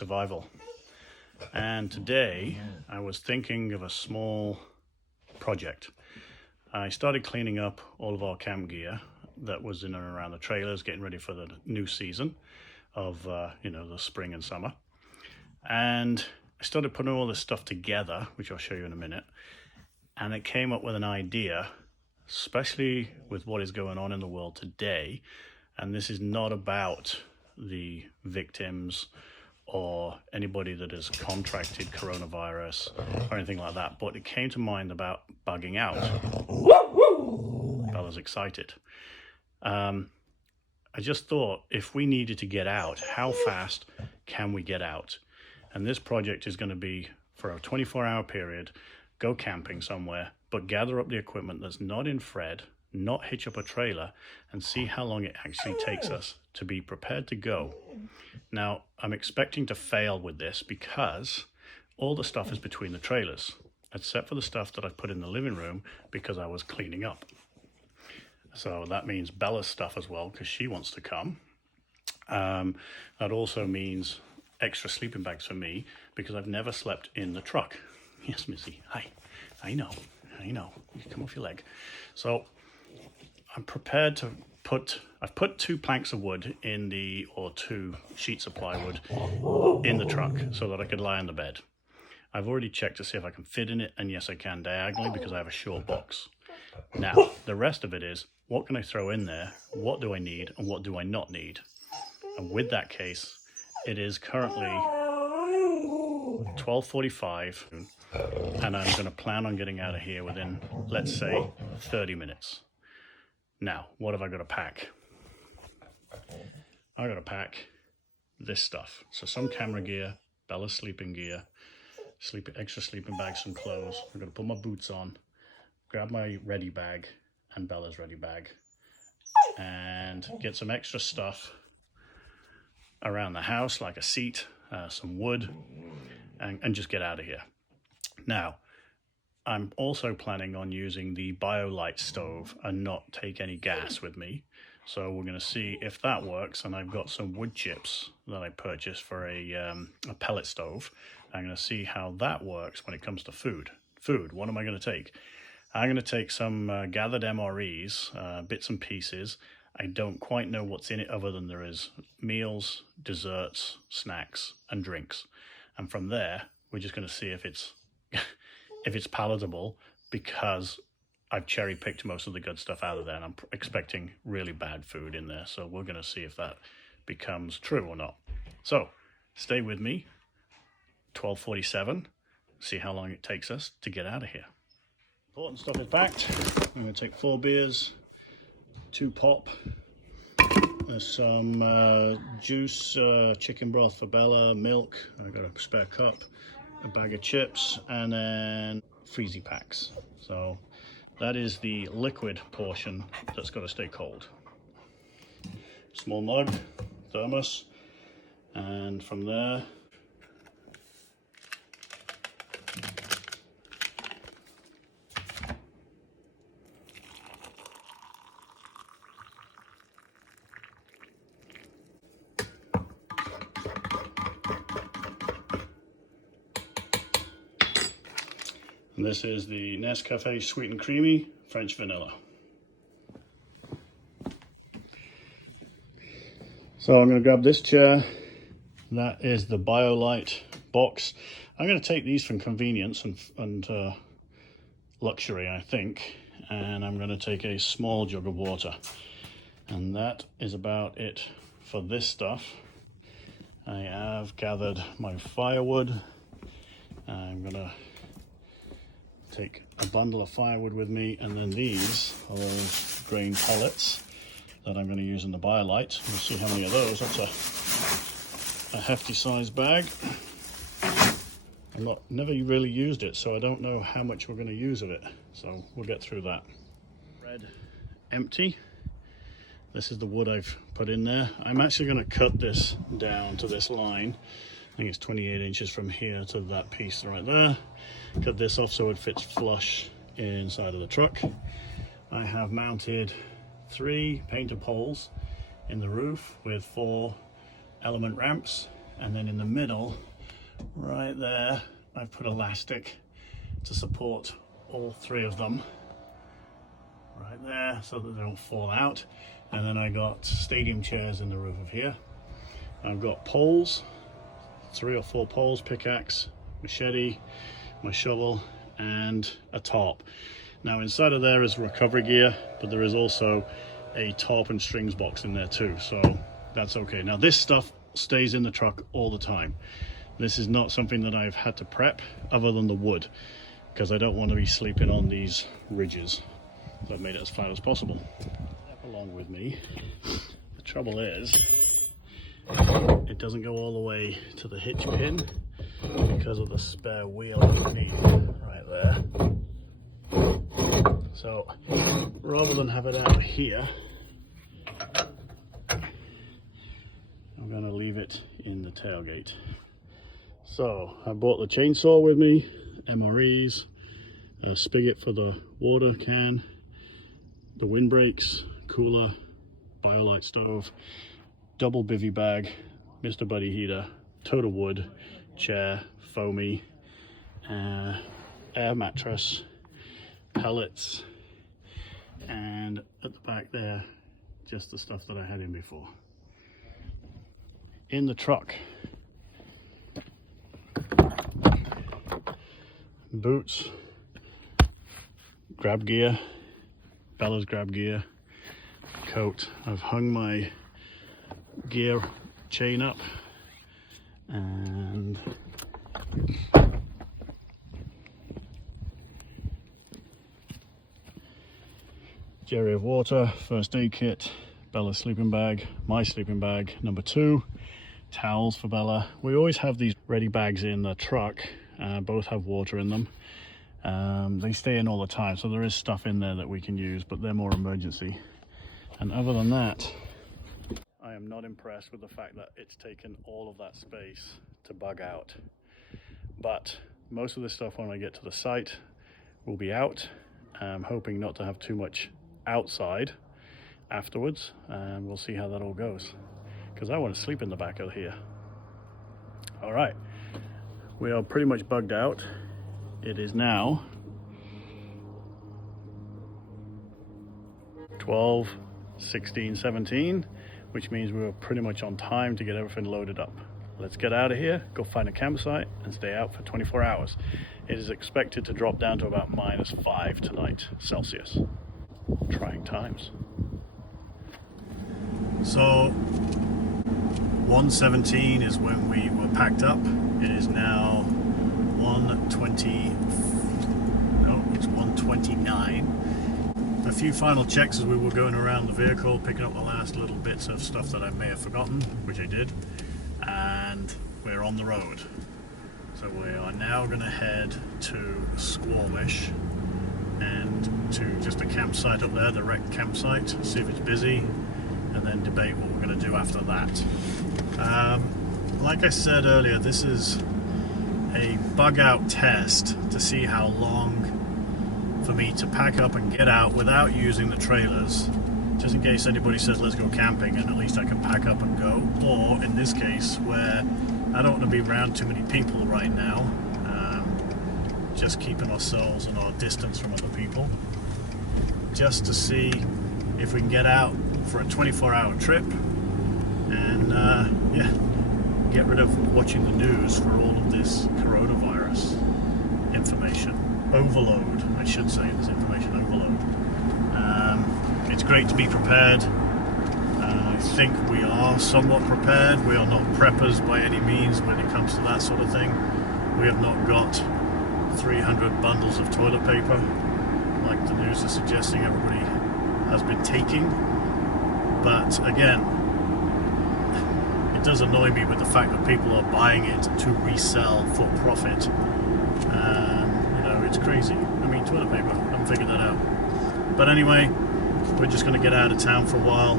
Survival. And today I was thinking of a small project. I started cleaning up all of our camp gear that was in and around the trailers, getting ready for the new season of the spring and summer. And I started putting all this stuff together, which I'll show you in a minute. And it came up with an idea, especially with what is going on in the world today. And this is not about the victims or anybody that has contracted coronavirus or anything like that, but it came to mind about bugging out. Bella's excited. I just thought, if we needed to get out, how fast can we get out? And this project is going to be for a 24-hour period, go camping somewhere, but gather up the equipment that's not in Fred, not hitch up a trailer, and see how long it actually takes us to be prepared to go. Now, I'm expecting to fail with this because all the stuff is between the trailers, except for the stuff that I've put in the living room because I was cleaning up. So that means Bella's stuff as well, because she wants to come. That also means extra sleeping bags for me, because I've never slept in the truck. Yes, Missy. Hi. I know. You come off your leg. So I'm prepared to I've put 2 planks of wood or 2 sheets of plywood in the truck so that I could lie on the bed. I've already checked to see if I can fit in it, and yes, I can diagonally because I have a short box. Now, the rest of it is, what can I throw in there? What do I need and what do I not need? And with that case, it is currently 12:45, and I'm going to plan on getting out of here within, let's say, 30 minutes. Now, what have I got to pack? I got to pack this stuff. So some camera gear, Bella's sleeping gear, extra sleeping bags, some clothes. I'm going to put my boots on, grab my ready bag and Bella's ready bag, and get some extra stuff around the house, like a seat, some wood, and just get out of here. Now, I'm also planning on using the BioLite stove and not take any gas with me. So we're going to see if that works. And I've got some wood chips that I purchased for a pellet stove. I'm going to see how that works when it comes to food. What am I going to take? I'm going to take some gathered MREs, bits and pieces. I don't quite know what's in it other than there is meals, desserts, snacks, and drinks. And from there, we're just going to see if it's palatable, because I've cherry-picked most of the good stuff out of there, and I'm expecting really bad food in there. So we're going to see if that becomes true or not. So stay with me, 12:47, see how long it takes us to get out of here. Important stuff is packed. I'm going to take 4 beers, 2 pop, there's some juice, chicken broth for Bella, milk, I've got a spare cup, a bag of chips, and then freezy packs. So that is the liquid portion that's got to stay cold. Small mug, thermos, and from there and this is the Nescafe Sweet and Creamy French Vanilla. So I'm going to grab this chair. That is the BioLite box. I'm going to take these from convenience and luxury, I think. And I'm going to take a small jug of water. And that is about it for this stuff. I have gathered my firewood. I'm going to take a bundle of firewood with me, and then these are those grain pellets that I'm going to use in the BioLite. We'll see how many of those. That's a hefty sized bag. I've never really used it, so I don't know how much we're going to use of it, so we'll get through that. Red empty. This is the wood I've put in there. I'm actually going to cut this down to this line. I think it's 28 inches from here to that piece right there. Cut this off so it fits flush inside of the truck. I have mounted 3 painter poles in the roof with 4 element ramps, And then in the middle, right there, I've put elastic to support all three of them right there so that they don't fall out. And then I got stadium chairs in the roof of here. I've got poles, 3 or 4 poles, pickaxe, machete, my shovel, and a tarp. Now inside of there is recovery gear, but there is also a tarp and strings box in there too, so that's okay. Now this stuff stays in the truck all the time. This is not something that I've had to prep other than the wood, because I don't want to be sleeping on these ridges. So I've made it as flat as possible. Along with me. The trouble is, it doesn't go all the way to the hitch pin because of the spare wheel underneath right there. So rather than have it out here, I'm going to leave it in the tailgate. So I bought the chainsaw with me, MREs, a spigot for the water can, the windbreaks, cooler, BioLite stove, double bivy bag, Mr. Buddy heater, total wood, chair, foamy, air mattress, pellets, and at the back there, just the stuff that I had in before. In the truck, boots, grab gear, Bella's grab gear, coat. I've hung my gear chain up, and jerry of water, first aid kit, Bella's sleeping bag, my sleeping bag number 2, towels for Bella. We always have these ready bags in the truck, both have water in them. They stay in all the time, so there is stuff in there that we can use, but they're more emergency. And other than that, I am not impressed with the fact that it's taken all of that space to bug out. But most of the stuff when I get to the site will be out. I'm hoping not to have too much outside afterwards, and we'll see how that all goes, because I want to sleep in the back of here. All right, we are pretty much bugged out. It is now 12, 16, 17, which means we were pretty much on time to get everything loaded up. Let's get out of here, go find a campsite, and stay out for 24 hours. It is expected to drop down to about -5 tonight, Celsius. Trying times. So 1:17 is when we were packed up. It is now 1:20, no, it's 1:29. A few final checks as we were going around the vehicle, picking up the last little bits of stuff that I may have forgotten, which I did, and we're on the road. So we are now going to head to Squamish and to just a campsite up there, the wrecked campsite, see if it's busy, and then debate what we're going to do after that. Like I said earlier, this is a bug out test to see how long for me to pack up and get out without using the trailers, just in case anybody says let's go camping, and at least I can pack up and go. Or in this case, where I don't want to be around too many people right now, just keeping ourselves and our distance from other people, just to see if we can get out for a 24-hour trip and yeah, get rid of watching the news for all of this coronavirus information overload, I should say, this information overload. It's great to be prepared. I think we are somewhat prepared. We are not preppers by any means when it comes to that sort of thing. We have not got 300 bundles of toilet paper like the news is suggesting everybody has been taking. But again, it does annoy me with the fact that people are buying it to resell for profit. You know, it's crazy. I mean, toilet paper, I haven't figured that out. But anyway, we're just going to get out of town for a while,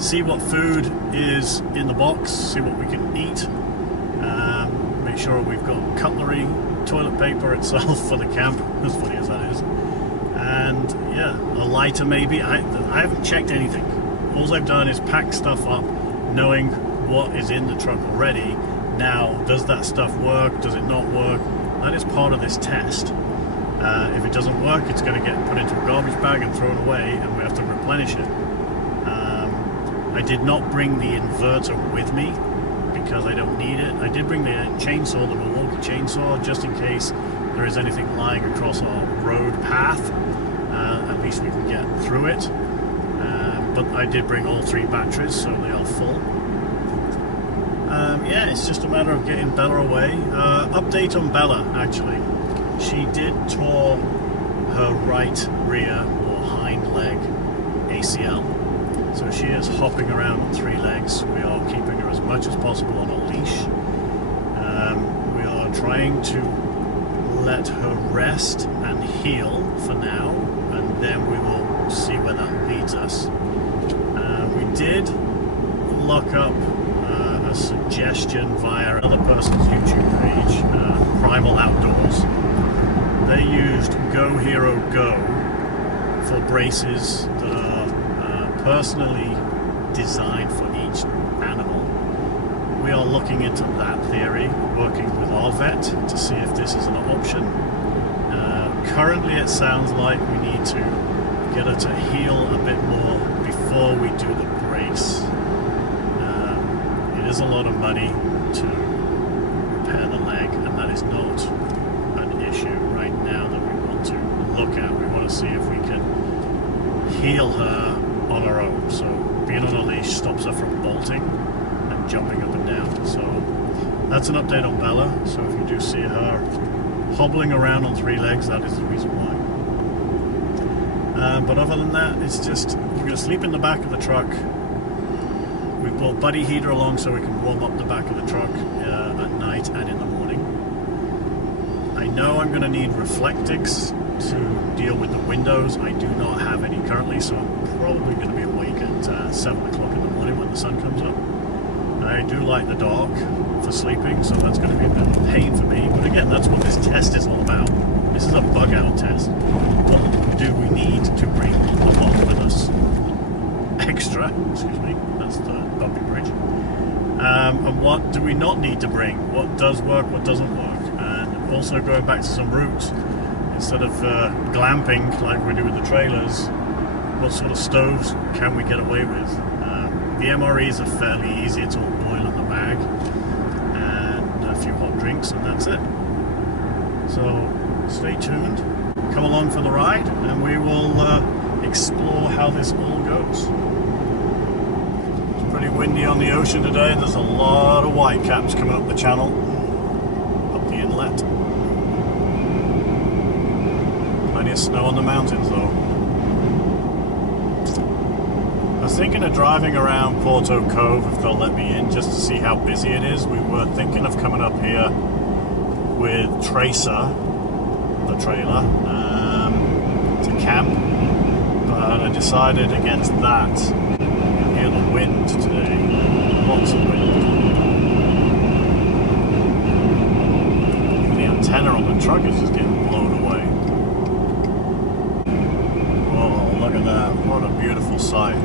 see what food is in the box, see what we can eat, make sure we've got cutlery, toilet paper itself for the camp, as funny as that is, and yeah, a lighter maybe. I haven't checked anything. All I've done is pack stuff up knowing what is in the truck already. Now, does that stuff work? Does it not work? That is part of this test. If it doesn't work, it's going to get put into a garbage bag and thrown away, and we have to replenish it. I did not bring the inverter with me because I don't need it. I did bring the chainsaw, the Milwaukee chainsaw, just in case there is anything lying across our road path. At least we can get through it. But I did bring all 3 batteries, so they are full. Yeah, it's just a matter of getting Bella away. Update on Bella, actually. She did tore her right rear or hind leg ACL. So she is hopping around on 3 legs. We are keeping her as much as possible on a leash. We are trying to let her rest and heal for now, and then we will see where that leads us. We did look up a suggestion via another person's YouTube page, Primal Outdoors. They used Go Hero Go for braces that are personally designed for each animal. We are looking into that theory, working with our vet to see if this is an option. Currently it sounds like we need to get her to heal a bit more before we do the brace. It is a lot of money to repair the leg, and that is not an issue right now that we want to look at. We want to see if we can heal her on her own. So being on a leash stops her from bolting and jumping up and down. So that's an update on Bella. So if you do see her hobbling around on 3 legs, that is the reason why. But other than that, it's just, you're going to sleep in the back of the truck. We brought Buddy Heater along so we can warm up the back of the truck at night and in the morning. I know I'm going to need Reflectix to deal with the windows. I do not have any currently, so I'm probably going to be awake at 7 o'clock in the morning when the sun comes up. I do like the dark for sleeping, so that's going to be a bit of a pain for me. But again, that's what this test is all about. This is a bug out test. What do we need to bring along with us? Extra, excuse me, that's the bumpy bridge. And what do we not need to bring? What does work, what doesn't work? And also going back to some routes, instead of glamping like we do with the trailers, what sort of stoves can we get away with? The MREs are fairly easy. It's all boil in the bag and a few hot drinks, and that's it. So stay tuned, come along for the ride, and we will explore how this all goes. It's pretty windy on the ocean today. There's a lot of whitecaps coming up the channel, up the inlet. Plenty of snow on the mountains though. I was thinking of driving around Porto Cove if they'll let me in, just to see how busy it is. We were thinking of coming up here with Tracer, the trailer, to camp, but I decided against that. You can hear the wind today, lots of wind. The antenna on the truck is just getting blown away. Oh, look at that, what a beautiful sight.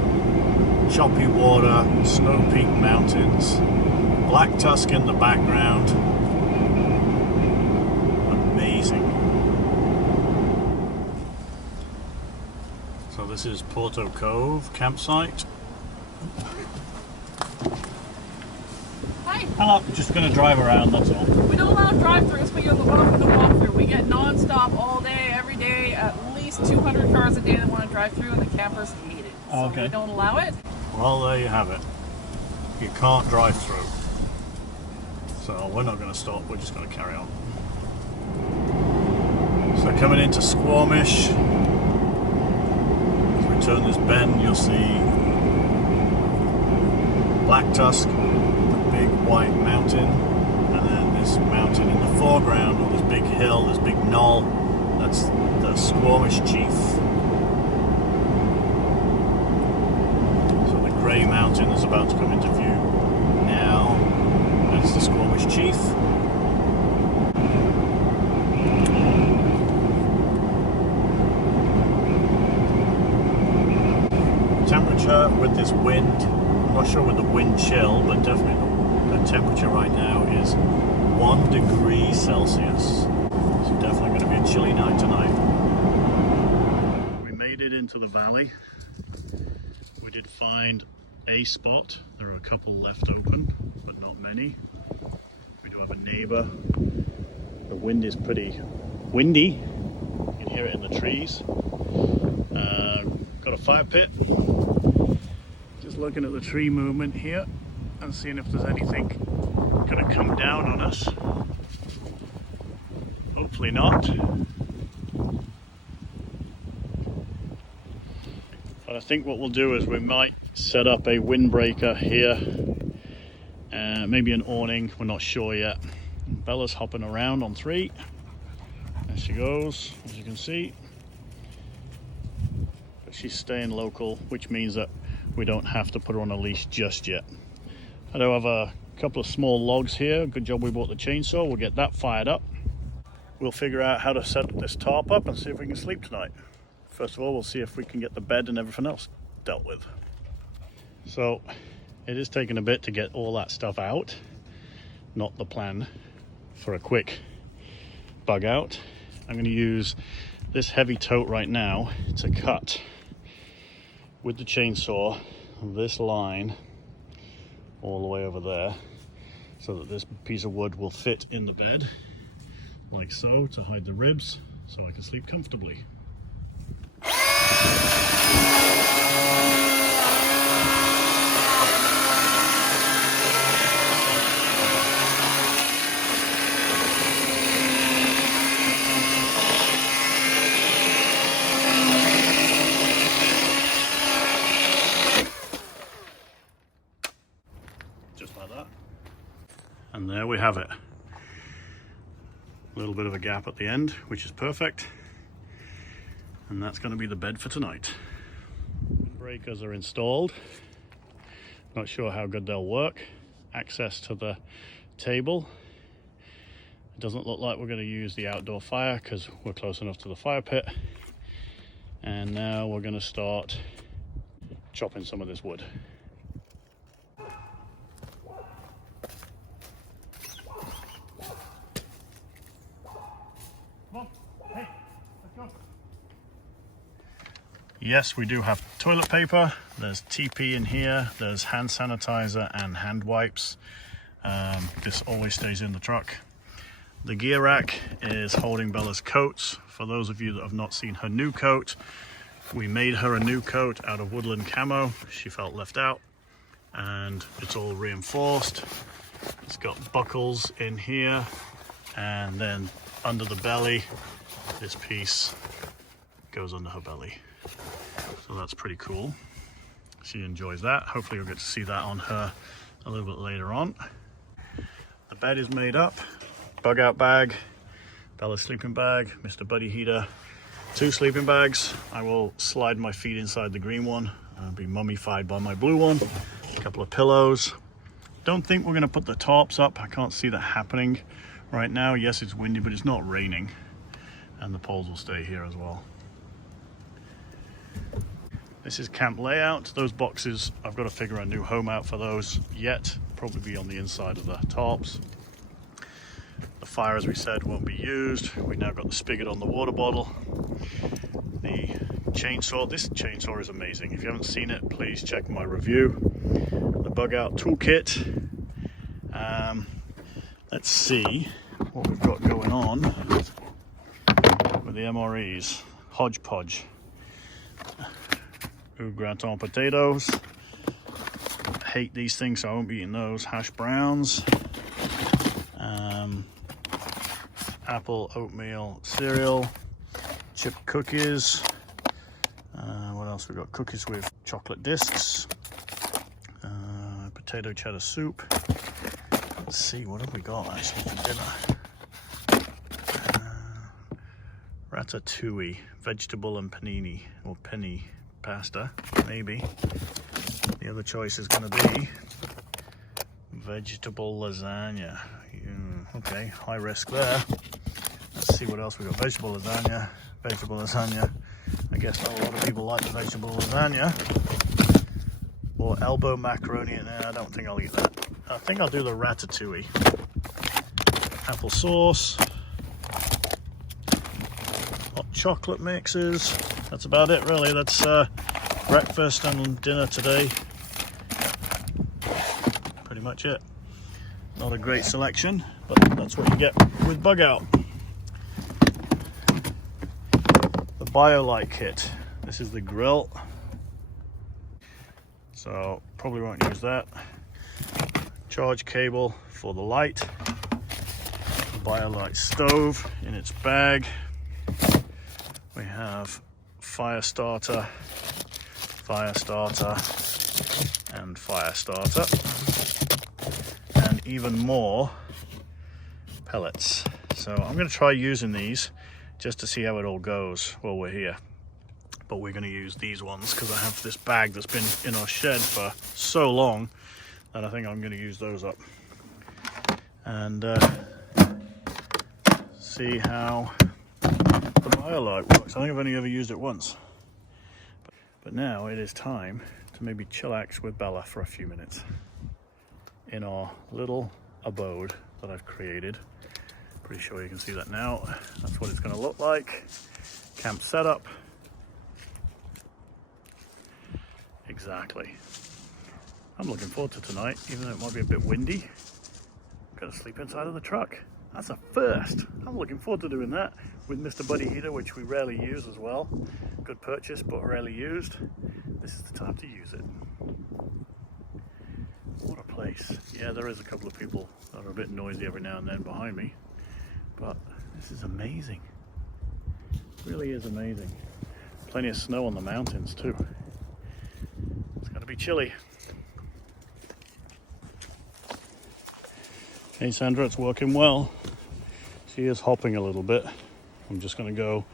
Choppy water, Snow Peak Mountains, Black Tusk in the background. Amazing. So this is Porto Cove campsite. Hi. Hello, just going to drive around, that's all. We don't allow drive-thrus, but you're welcome to walk through. We get non-stop all day, every day, at least 200 cars a day that want to drive through, and the campers hate it. So Okay. we don't allow it. Well, there you have it. You can't drive through. So we're not going to stop, we're just going to carry on. So coming into Squamish, as we turn this bend, you'll see Black Tusk, the big white mountain, and then this mountain in the foreground, or this big hill, this big knoll, that's the Squamish Chief. Grey Mountain is about to come into view now. That's the Squamish Chief. Temperature with this wind, not sure with the wind chill, but definitely the temperature right now is 1 degree Celsius. So definitely going to be a chilly night tonight. We made it into the valley. We did find a spot. There are a couple left open, but not many. We do have a neighbor. The wind is pretty windy. You can hear it in the trees. Got a fire pit. Just looking at the tree movement here and seeing if there's anything going to come down on us. Hopefully not. But I think what we'll do is we might set up a windbreaker here. Maybe an awning, we're not sure yet. Bella's hopping around on 3. There she goes, as you can see. But she's staying local, which means that we don't have to put her on a leash just yet. I do have a couple of small logs here. Good job we bought the chainsaw. We'll get that fired up. We'll figure out how to set this tarp up and see if we can sleep tonight. First of all, we'll see if we can get the bed and everything else dealt with. So it is taking a bit to get all that stuff out. Not the plan for a quick bug out. I'm going to use this heavy tote right now to cut with the chainsaw this line all the way over there so that this piece of wood will fit in the bed like so to hide the ribs so I can sleep comfortably. Just like that. And there we have it. A little bit of a gap at the end, which is perfect. And that's going to be the bed for tonight. Breakers are installed. Not sure how good they'll work. Access to the table. It doesn't look like we're going to use the outdoor fire because we're close enough to the fire pit. And now we're going to start chopping some of this wood. Come on, hey, let's go. Yes, we do have toilet paper. There's TP in here. There's hand sanitizer and hand wipes. This always stays in the truck. The gear rack is holding Bella's coats. For those of you that have not seen her new coat, we made her a new coat out of woodland camo. She felt left out, and it's all reinforced. It's got buckles in here, and then under the belly, this piece goes under her belly. So that's pretty cool. She enjoys that. Hopefully you'll get to see that on her a little bit later on. The bed is made up. Bug out bag, Bella's sleeping bag, Mr. Buddy heater, 2 sleeping bags. I will slide my feet inside the green one. I'll be mummified by my blue one. A couple of pillows. Don't think we're gonna put the tarps up. I can't see that happening right now. Yes, it's windy, but it's not raining. And the poles will stay here as well. This is camp layout. Those boxes, I've got to figure a new home out for those yet. Probably be on the inside of the tarps. The fire, as we said, won't be used. We now got the spigot on the water bottle. The chainsaw. This chainsaw is amazing. If you haven't seen it, please check my review. The bug out toolkit. Let's see what we've got going on with the MREs. Hodgepodge. Au gratin potatoes. Hate these things, so I won't be eating those. Hash browns. Apple oatmeal cereal. Chip cookies. What else we got? Cookies with chocolate discs. Potato cheddar soup. Let's see, what have we got actually for dinner? Ratatouille, vegetable and panini, or penny pasta, maybe. The other choice is going to be vegetable lasagna. Okay, high risk there. Let's see what else we got. Vegetable lasagna, vegetable lasagna. I guess not a lot of people like the vegetable lasagna. or elbow macaroni. I don't think I'll eat that. I think I'll do the ratatouille. Apple sauce, hot chocolate mixes. That's about it really. That's breakfast and dinner today. Pretty much it. Not a great selection, but that's what you get with Bug Out. The BioLite kit. This is the grill, so probably won't use that. Charge cable for the light. The BioLite stove in its bag. We have fire starter, and fire starter, and even more pellets. So I'm going to try using these just to see how it all goes while we're here. But we're going to use these ones because I have this bag that's been in our shed for so long that I think I'm going to use those up and see how the BioLite works. I think I've only ever used it once. But now it is time to maybe chillax with Bella for a few minutes in our little abode that I've created. Pretty sure you can see that now. That's what it's going to look like. Camp setup. Exactly. I'm looking forward to tonight, even though it might be a bit windy. I'm going to sleep inside of the truck. That's a first. I'm looking forward to doing that with Mr. Buddy Heater, which we rarely use as well. Good purchase, but rarely used. This is the time to use it. What a place. Yeah, there is a couple of people that are a bit noisy every now and then behind me, but this is amazing. It really is amazing. Plenty of snow on the mountains too. It's going to be chilly. Hey Sandra, it's working well. She is hopping a little bit. I'm just going to go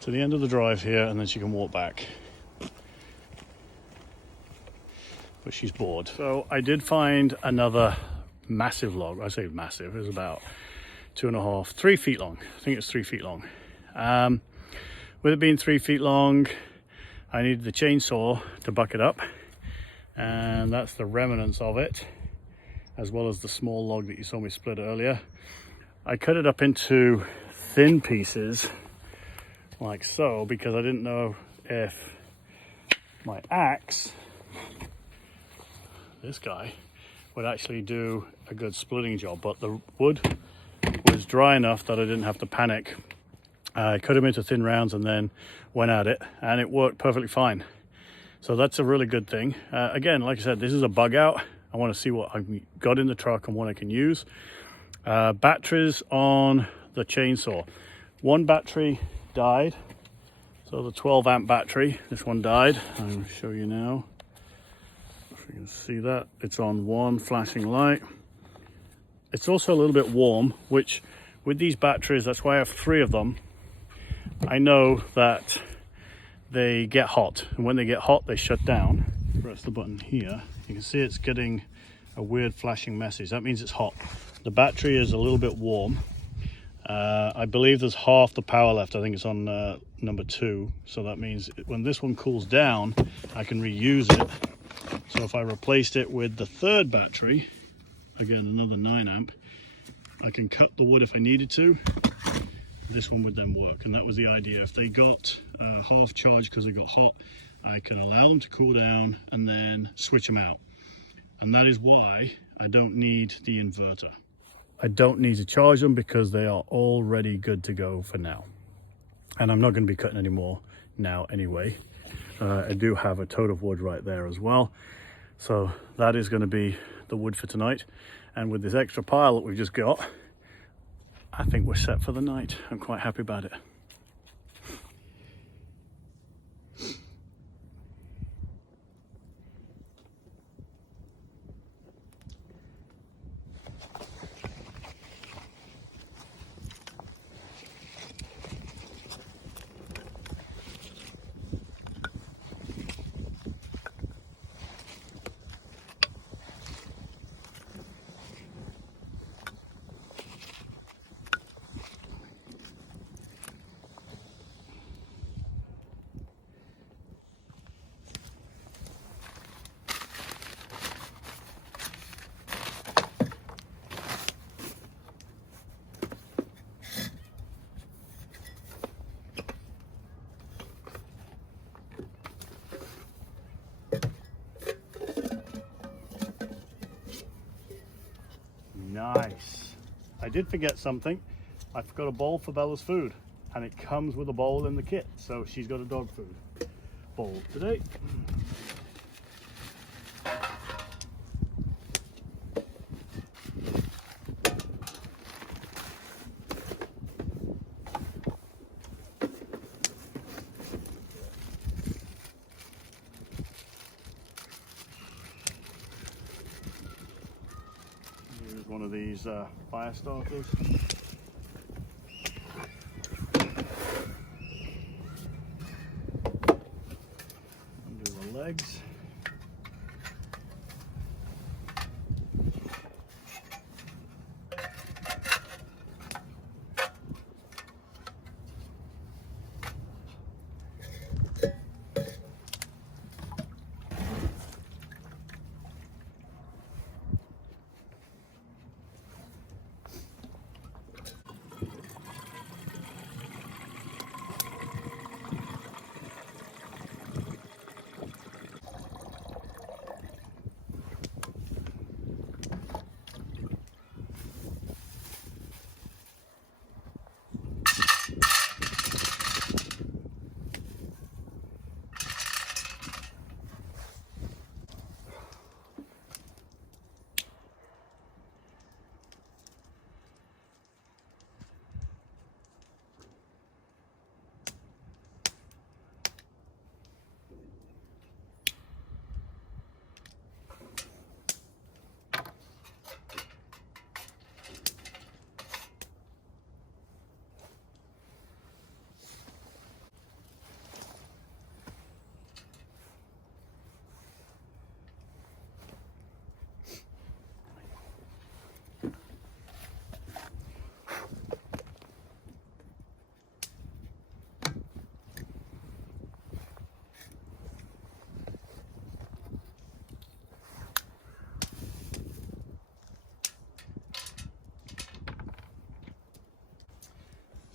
to the end of the drive here and then she can walk back. But she's bored. So I did find another massive log. I say massive, it was about 2.5, 3 feet long. I think it's 3 feet long. With it being 3 feet long, I needed the chainsaw to buck it up. And that's the remnants of it, as well as the small log that you saw me split earlier. I cut it up into thin pieces like so because I didn't know if my axe, this guy, would actually do a good splitting job, but the wood was dry enough that I didn't have to panic. I cut them into thin rounds and then went at it, and it worked perfectly fine. So that's a really good thing. Again, like I said, this is a Bug Out. I want to see what I've got in the truck and what I can use. Batteries on the chainsaw. One battery died. So the 12 amp battery, this one died. I'll show you now. If you can see that, it's on one flashing light. It's also a little bit warm, which with these batteries, that's why I have 3 of them. I know that they get hot, and when they get hot, they shut down. Press the button here. You can see it's getting a weird flashing message. That means it's hot. The battery is a little bit warm. I believe there's half the power left. I think it's on number 2. So that means when this one cools down, I can reuse it. So if I replaced it with the 3rd battery, again, another 9 amp, I can cut the wood if I needed to. This one would then work, and that was the idea. If they got half charged because they got hot, I can allow them to cool down and then switch them out. And that is why I don't need the inverter. I don't need to charge them because they are already good to go for now. And I'm not going to be cutting any more now anyway. I do have a tote of wood right there as well. So that is going to be the wood for tonight. And with this extra pile that we've just got, I think we're set for the night. I'm quite happy about it. I did forget something. I forgot a bowl for Bella's food, and it comes with a bowl in the kit, so she's got a dog food bowl today. Here's one of these fire starters. Undo the legs.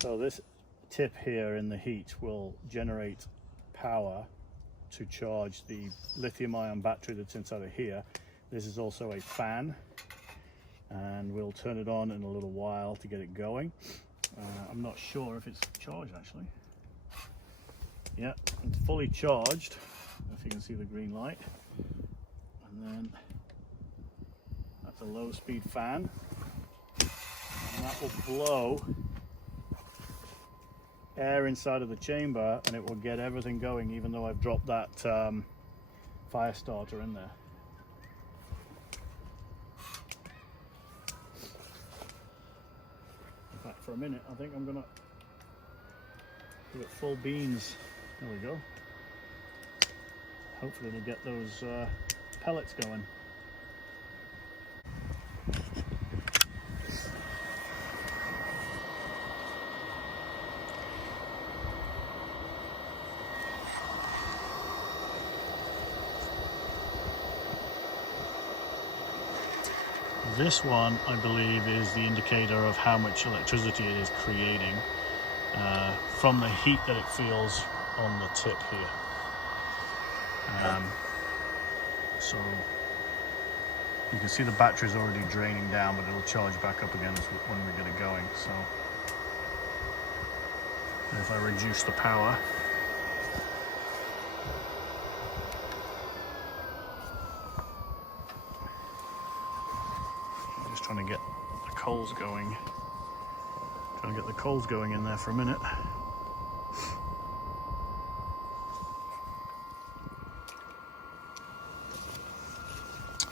So this tip here in the heat will generate power to charge the lithium ion battery that's inside of here. This is also a fan, and we'll turn it on in a little while to get it going. I'm not sure if it's charged actually. Yeah, it's fully charged, if you can see the green light. And then that's a low speed fan, and that will blow air inside of the chamber, and it will get everything going, even though I've dropped that fire starter in there. In fact, for a minute I think I'm gonna give it full beans. There we go. Hopefully it'll get those pellets going. This one, I believe, is the indicator of how much electricity it is creating from the heat that it feels on the tip here. So you can see the battery's already draining down, but it'll charge back up again when we get it going. So if I reduce the power, trying to get the coals going. Trying to get the coals going in there for a minute.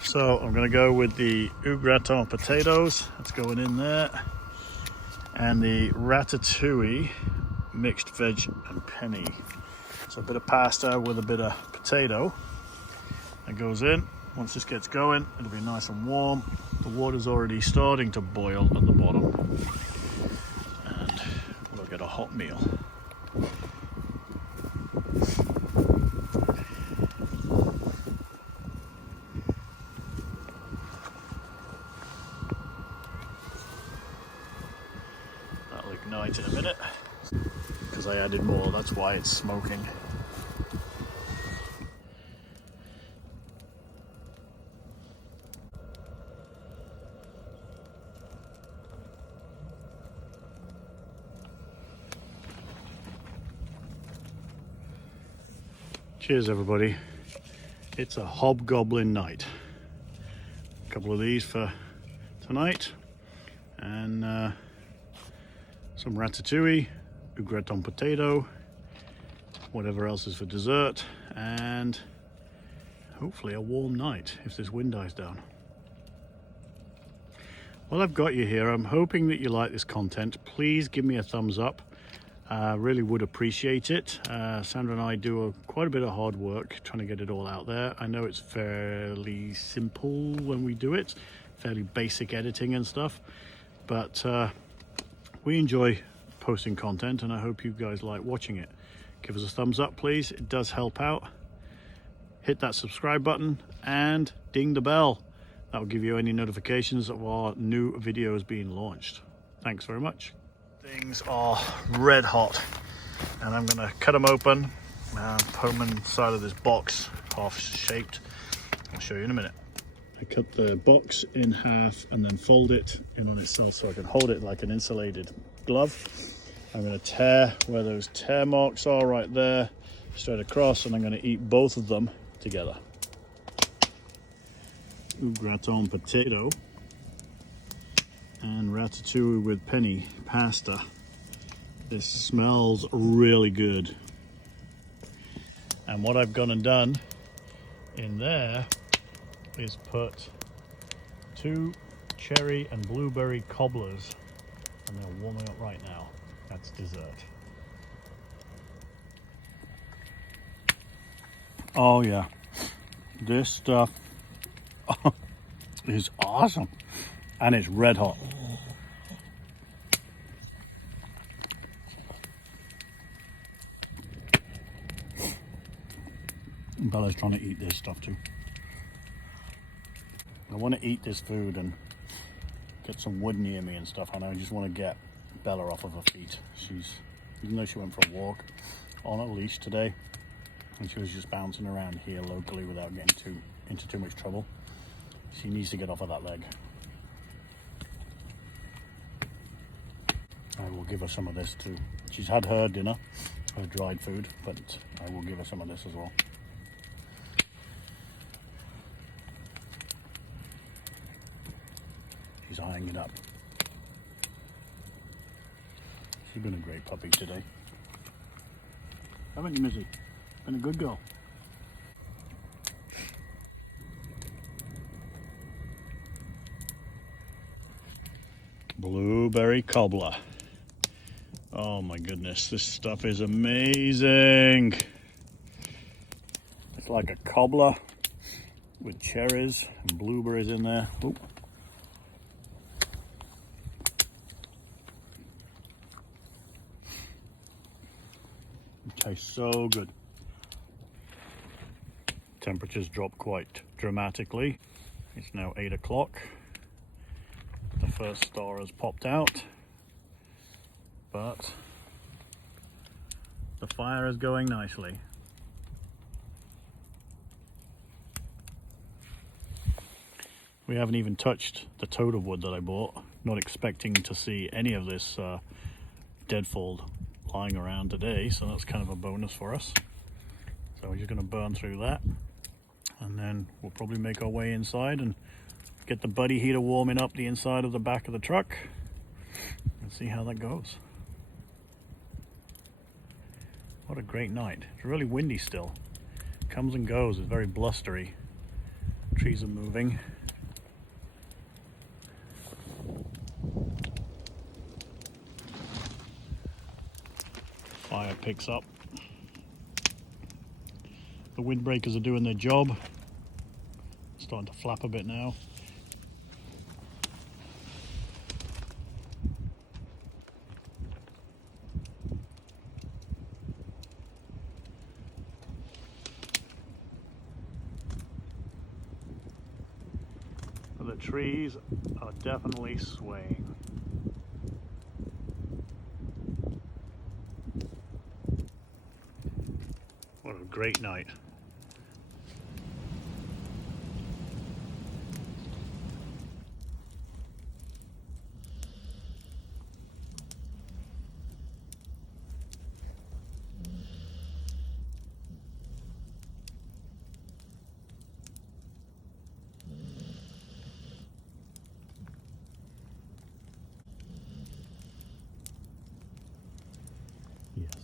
So I'm going to go with the au gratin potatoes. That's going in there. And the ratatouille mixed veg and penny. So a bit of pasta with a bit of potato. That goes in. Once this gets going, it'll be nice and warm. The water's already starting to boil at the bottom, and we'll get a hot meal. That'll ignite in a minute, because I added more, that's why it's smoking. Cheers, everybody. It's a hobgoblin night. A couple of these for tonight, and some ratatouille, au gratin potato, whatever else is for dessert, and hopefully a warm night if this wind dies down. Well, I've got you here. I'm hoping that you like this content. Please give me a thumbs up. Really would appreciate it. Sandra and I do quite a bit of hard work trying to get it all out there. I know it's fairly simple when we do it, fairly basic editing and stuff, but we enjoy posting content, and I hope you guys like watching it. Give us a thumbs up, please. It does help out. Hit that subscribe button and ding the bell. That will give you any notifications of our new videos being launched. Thanks very much. Things are red hot, and I'm going to cut them open and put them inside of this box, half shaped. I'll show you in a minute. I cut the box in half and then fold it in on itself so I can hold it like an insulated glove. I'm going to tear where those tear marks are right there, straight across, and I'm going to eat both of them together. Au gratin potato and ratatouille with penne pasta. This smells really good. And what I've gone and done in there is put 2 cherry and blueberry cobblers, and they're warming up right now. That's dessert. Oh yeah, this stuff is awesome, and it's red hot. Bella's trying to eat this stuff too. I want to eat this food and get some wood near me and stuff, and I just want to get Bella off of her feet. Even though she went for a walk on a leash today, and she was just bouncing around here locally without getting into too much trouble, she needs to get off of that leg. I will give her some of this too. She's had her dinner, her dried food, but I will give her some of this as well. She's eyeing it up. She's been a great puppy today. Haven't you, Missy? Been a good girl. Blueberry cobbler. Oh my goodness, this stuff is amazing. It's like a cobbler with cherries and blueberries in there. Oop. It tastes so good. Temperatures dropped quite dramatically. It's now 8 o'clock. The first star has popped out, but the fire is going nicely. We haven't even touched the toad of wood that I bought, not expecting to see any of this deadfall lying around today, so that's kind of a bonus for us. So we're just going to burn through that, and then we'll probably make our way inside and get the buddy heater warming up the inside of the back of the truck and see how that goes. What a great night. It's really windy still. Comes and goes. It's very blustery. Trees are moving. Fire picks up. The windbreakers are doing their job. Starting to flap a bit now. The trees are definitely swaying. What a great night.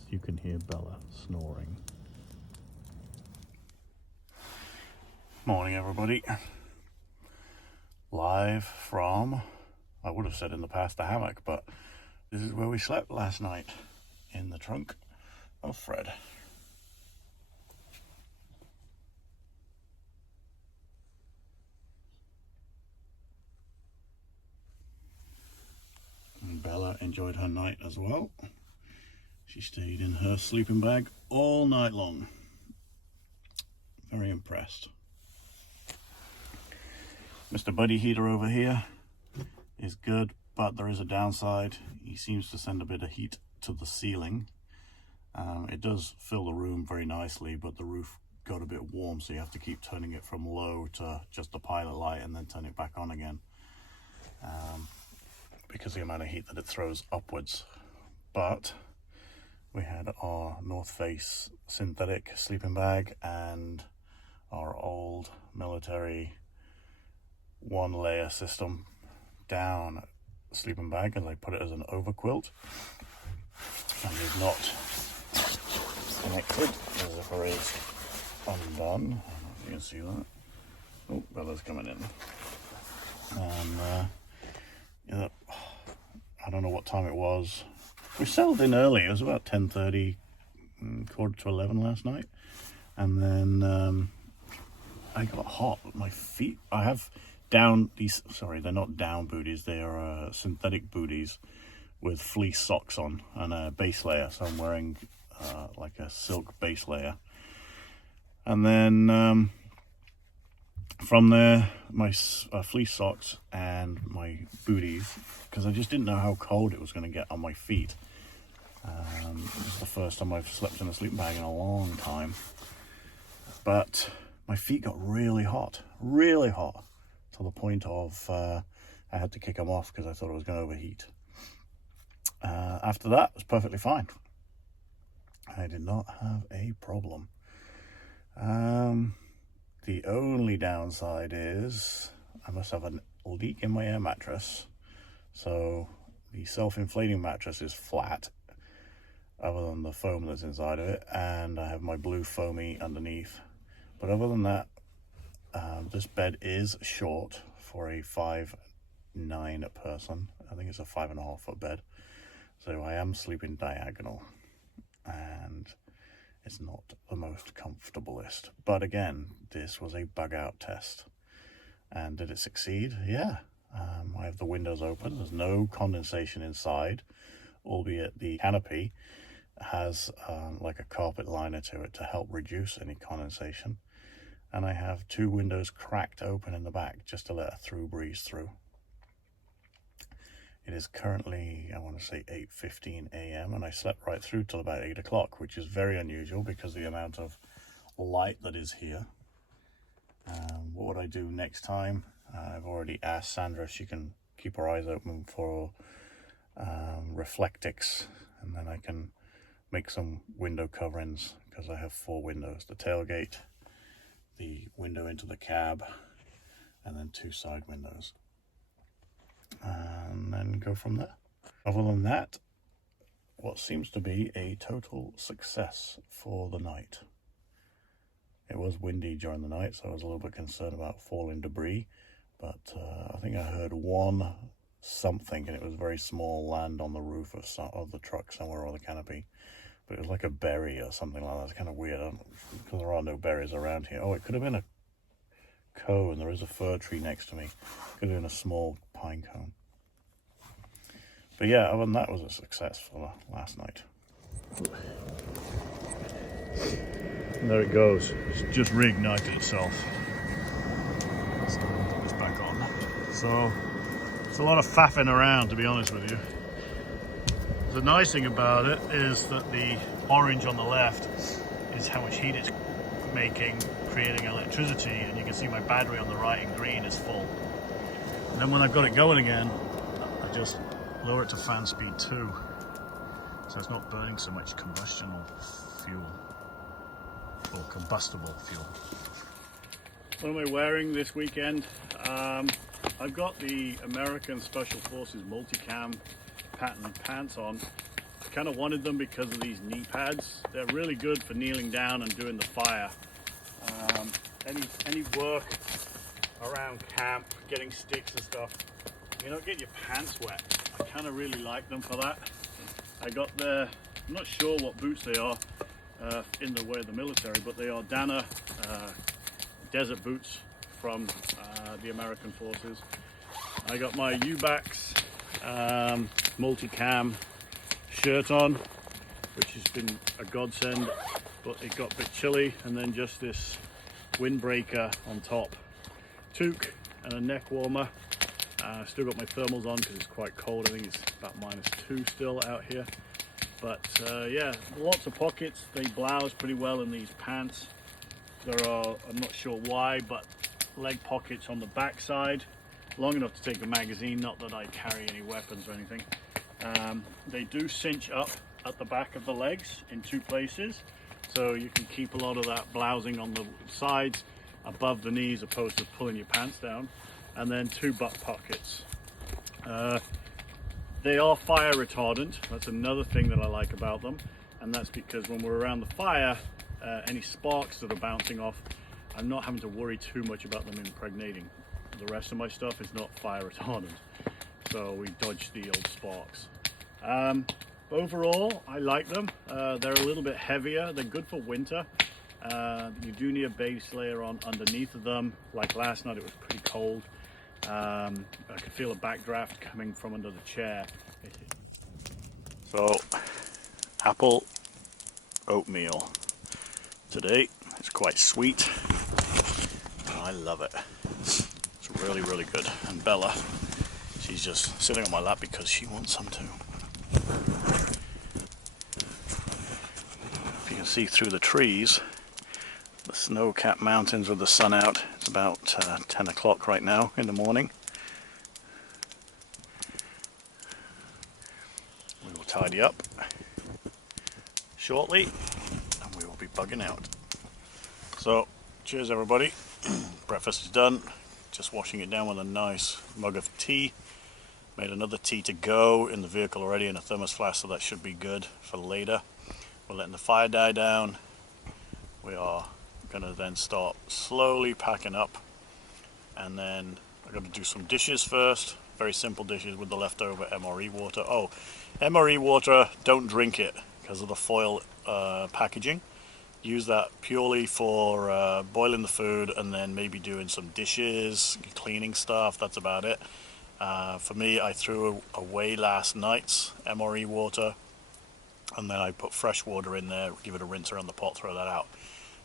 you can hear Bella snoring. Morning, everybody. Live from, I would have said in the past, the hammock, but this is where we slept last night, in the trunk of Fred. And Bella enjoyed her night as well. She stayed in her sleeping bag all night long. Very impressed. Mr. Buddy Heater over here is good, but there is a downside. He seems to send a bit of heat to the ceiling. It does fill the room very nicely, but the roof got a bit warm, so you have to keep turning it from low to just the pilot light and then turn it back on again, because of the amount of heat that it throws upwards. But we had our North Face synthetic sleeping bag and our old military one layer system down sleeping bag, and I put it as an overquilt, and is not connected. The zipper is undone. I don't know if you can see that. Oh, Bella's coming in. And yeah, I don't know what time it was. We settled in early. It was about 10:30, quarter to 11 last night, and then I got hot. My feet, I have down these, sorry, they're not down booties, they are synthetic booties with fleece socks on and a base layer, so I'm wearing like a silk base layer. And then from there, my fleece socks and my booties, because I just didn't know how cold it was going to get on my feet. This is the first time I've slept in a sleeping bag in a long time, but my feet got really hot, to the point of I had to kick them off because I thought it was going to overheat. After that, it was perfectly fine. I did not have a problem. The only downside is I must have a leak in my air mattress. So the self-inflating mattress is flat, other than the foam that's inside of it, and I have my blue foamy underneath. But other than that, this bed is short for a 5'9" person. I think it's a 5.5 foot bed. So I am sleeping diagonal, and it's not the most comfortablest. But again, this was a bug out test. And did it succeed? Yeah. I have the windows open. There's no condensation inside, albeit the canopy has like a carpet liner to it to help reduce any condensation. And I have 2 windows cracked open in the back just to let a through breeze through. It is currently, I want to say 8:15 a.m. and I slept right through till about 8 o'clock, which is very unusual because of the amount of light that is here. What would I do next time? I've already asked Sandra if she can keep her eyes open for Reflectix, and then I can make some window coverings, because I have 4 windows: the tailgate, the window into the cab, and then 2 side windows, and then go from there. Other than that, what seems to be a total success for the night. It was windy during the night, so I was a little bit concerned about falling debris, but I think I heard one something, and it was very small, land on the roof of the truck somewhere, or the canopy. But it was like a berry or something like that. It's kind of weird, because there are no berries around here. Oh, it could have been a cone. There is a fir tree next to me. Could have been a small pine cone. But yeah, other than that, was a success for last night. And there it goes. It's just reignited itself. So I'll put this back on. So it's a lot of faffing around, to be honest with you. The nice thing about it is that the orange on the left is how much heat it's making, creating electricity, and you can see my battery on the right in green is full. And then when I've got it going again, I just lower it to fan speed 2, so it's not burning so much combustional fuel, or combustible fuel. What am I wearing this weekend? I've got the American Special Forces multicam pattern pants on, I kind of wanted them because of these knee pads. They're really good for kneeling down and doing the fire. Any work around camp, getting sticks and stuff, you don't get your pants wet. I kind of really like them for that. I got I'm not sure what boots they are in the way of the military, but they are Dana desert boots from the American forces. I got my Ubax multicam shirt on, which has been a godsend, but it got a bit chilly, and then just this windbreaker on top, toque and a neck warmer. Still got my thermals on because it's quite cold. I think it's about -2 still out here, but yeah, lots of pockets. They blouse pretty well in these pants. There are, I'm not sure why, but leg pockets on the back side, long enough to take a magazine, not that I carry any weapons or anything. They do cinch up at the back of the legs in 2 places, so you can keep a lot of that blousing on the sides above the knees opposed to pulling your pants down. And then 2 butt pockets. They are fire retardant. That's another thing that I like about them, and that's because when we're around the fire, any sparks that are bouncing off, I'm not having to worry too much about them impregnating. The rest of my stuff is not fire retardant, so we dodge the old sparks. Overall, I like them. They're a little bit heavier. They're good for winter. You do need a base layer on underneath of them. Like last night, it was pretty cold. I could feel a backdraft coming from under the chair. So, apple oatmeal today. It's quite sweet. I love it. It's really, really good. And Bella, she's just sitting on my lap because she wants some too. If you can see through the trees, the snow-capped mountains with the sun out. It's about 10 o'clock right now in the morning. We will tidy up shortly and we will be bugging out. So, cheers everybody. Breakfast is done. Just washing it down with a nice mug of tea. Made another tea to go in the vehicle already in a thermos flask, so that should be good for later. We're letting the fire die down. We are going to then start slowly packing up, and then I'm going to do some dishes first. Very simple dishes with the leftover MRE water. Oh, MRE water, don't drink it because of the foil packaging. Use that purely for boiling the food and then maybe doing some dishes, cleaning stuff. That's about it. For me, I threw away last night's MRE water, and then I put fresh water in there, give it a rinse around the pot, throw that out,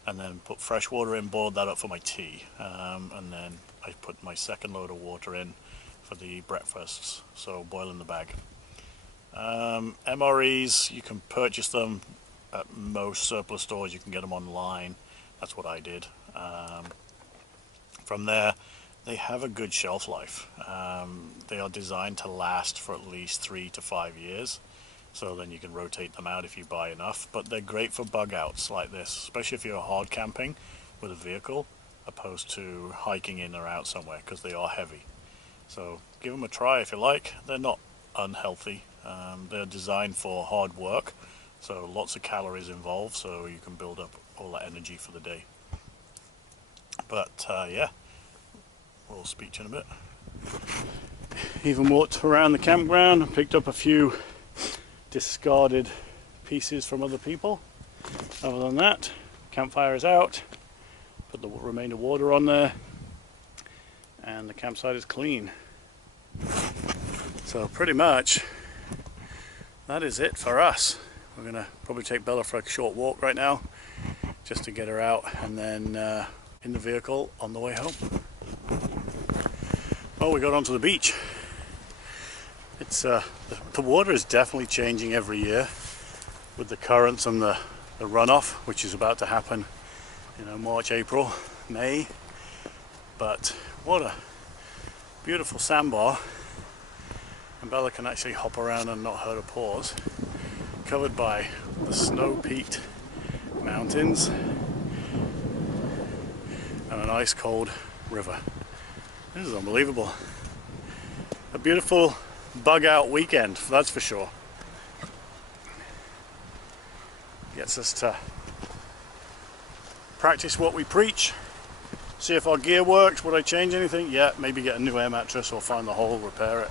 and then put fresh water in, boiled that up for my tea, and then I put my second load of water in for the breakfasts, so boil in the bag. MREs, you can purchase them at most surplus stores. You can get them online. That's what I did. From there, they have a good shelf life. They are designed to last for at least 3 to 5 years, so then you can rotate them out if you buy enough. But they're great for bug outs like this, especially if you're hard camping with a vehicle opposed to hiking in or out somewhere, because they are heavy. So give them a try if you like. They're not unhealthy. They're designed for hard work, so lots of calories involved, so you can build up all that energy for the day. But yeah, we'll speak to you in a bit. Even walked around the campground and picked up a few discarded pieces from other people. Other than that, campfire is out. Put the remainder water on there, and the campsite is clean. So pretty much that is it for us. We're gonna probably take Bella for a short walk right now, just to get her out, and then in the vehicle on the way home. Well, we got onto the beach. It's the water is definitely changing every year with the currents and the runoff, which is about to happen, you know, March, April, May. But what a beautiful sandbar, and Bella can actually hop around and not hurt her paws, covered by the snow-peaked mountains and an ice cold river. This is unbelievable. A beautiful bug out weekend, that's for sure. Gets us to practice what we preach. See if our gear works. Would I change anything? Yeah, maybe get a new air mattress or find the hole, repair it.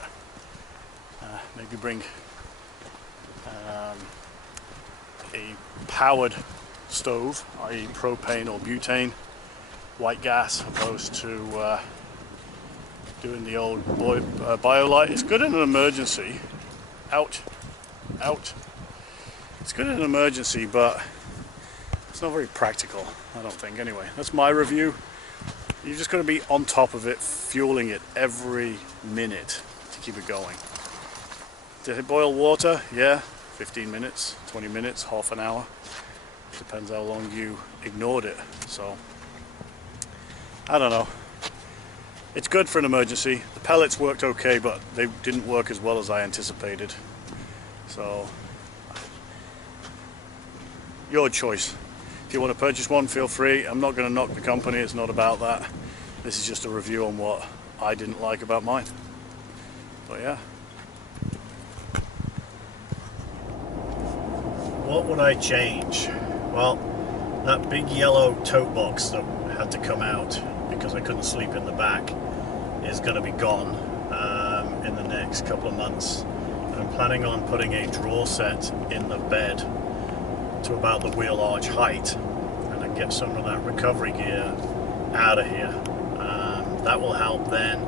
Maybe bring a powered stove, i.e. propane or butane, white gas, opposed to doing the old BioLite. It's good in an emergency. Ouch. It's good in an emergency, but it's not very practical, I don't think. Anyway, that's my review. You've just got to be on top of it, fueling it every minute to keep it going. Did it boil water? Yeah, 15 minutes, 20 minutes, half an hour. Depends how long you ignored it. So, I don't know. It's good for an emergency. The pellets worked okay, but they didn't work as well as I anticipated. So, your choice. If you want to purchase one, feel free. I'm not going to knock the company, it's not about that. This is just a review on what I didn't like about mine. But yeah. What would I change? Well, that big yellow tote box that had to come out because I couldn't sleep in the back is going to be gone in the next couple of months. I'm planning on putting a drawer set in the bed to about the wheel arch height, and then get some of that recovery gear out of here. That will help then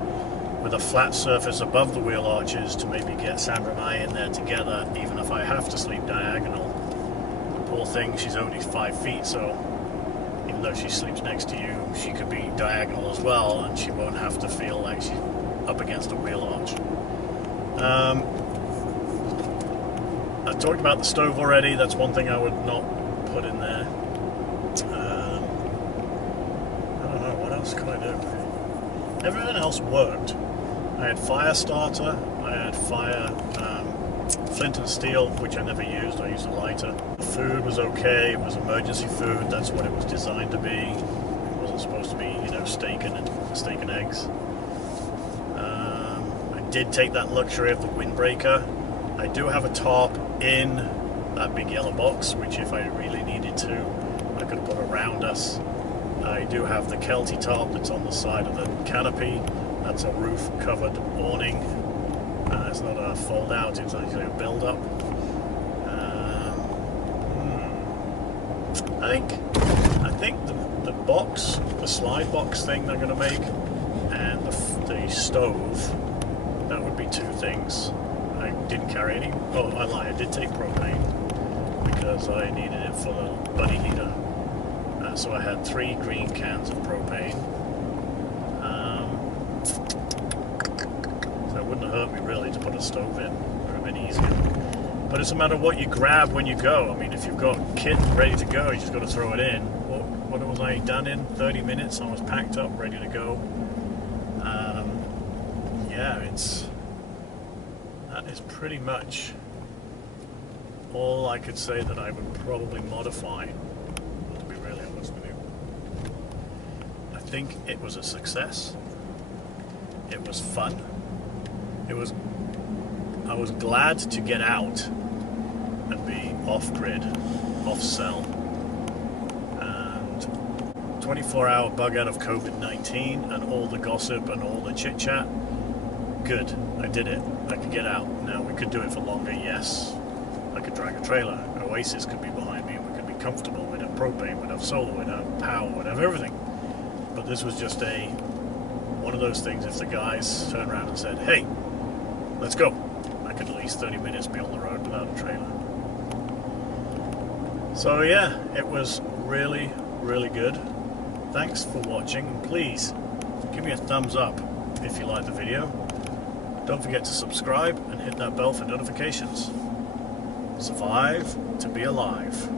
with a flat surface above the wheel arches to maybe get Sandra and I in there together, even if I have to sleep diagonal. The poor thing, she's only 5 feet, so even though she sleeps next to you, she could be diagonal as well, and she won't have to feel like she's up against a wheel arch. I talked about the stove already. That's one thing I would not put in there. I don't know, what else could I do? Everything else worked. I had fire starter, I had fire flint and steel, which I never used. I used a lighter. The food was okay. It was emergency food. That's what it was designed to be. It wasn't supposed to be, you know, steak and eggs. I did take that luxury of the windbreaker. I do have a tarp in that big yellow box, which if I really needed to, I could put around us. I do have the Kelty tarp that's on the side of the canopy. That's a roof covered awning. It's not a fold out, it's actually a build up. I think the box, the slide box thing they're going to make, and the stove, that would be two things. I didn't carry any. Oh, I lied. I did take propane because I needed it for the buddy heater. So I had 3 green cans of propane. So it wouldn't have hurt me really to put a stove in. It would have been easier. But it's a matter of what you grab when you go. I mean, if you've got kit ready to go, you just got to throw it in. What was I done in? 30 minutes. I was packed up, ready to go. Yeah, that is pretty much all I could say that I would probably modify, to be really honest with you. I think it was a success. It was fun. I was glad to get out and be off-grid, off-cell. And 24-hour bug out of COVID-19 and all the gossip and all the chit-chat. Good, I did it. I could get out. Now, we could do it for longer, yes. I could drag a trailer. Oasis could be behind me, and we could be comfortable. We'd have propane, we'd have solar, we'd have power, we'd have everything. But this was just one of those things, if the guys turned around and said, hey, let's go, I could at least 30 minutes be on the road without a trailer. So yeah, it was really, really good. Thanks for watching, and please give me a thumbs up if you like the video. Don't forget to subscribe and hit that bell for notifications. Survive to be alive.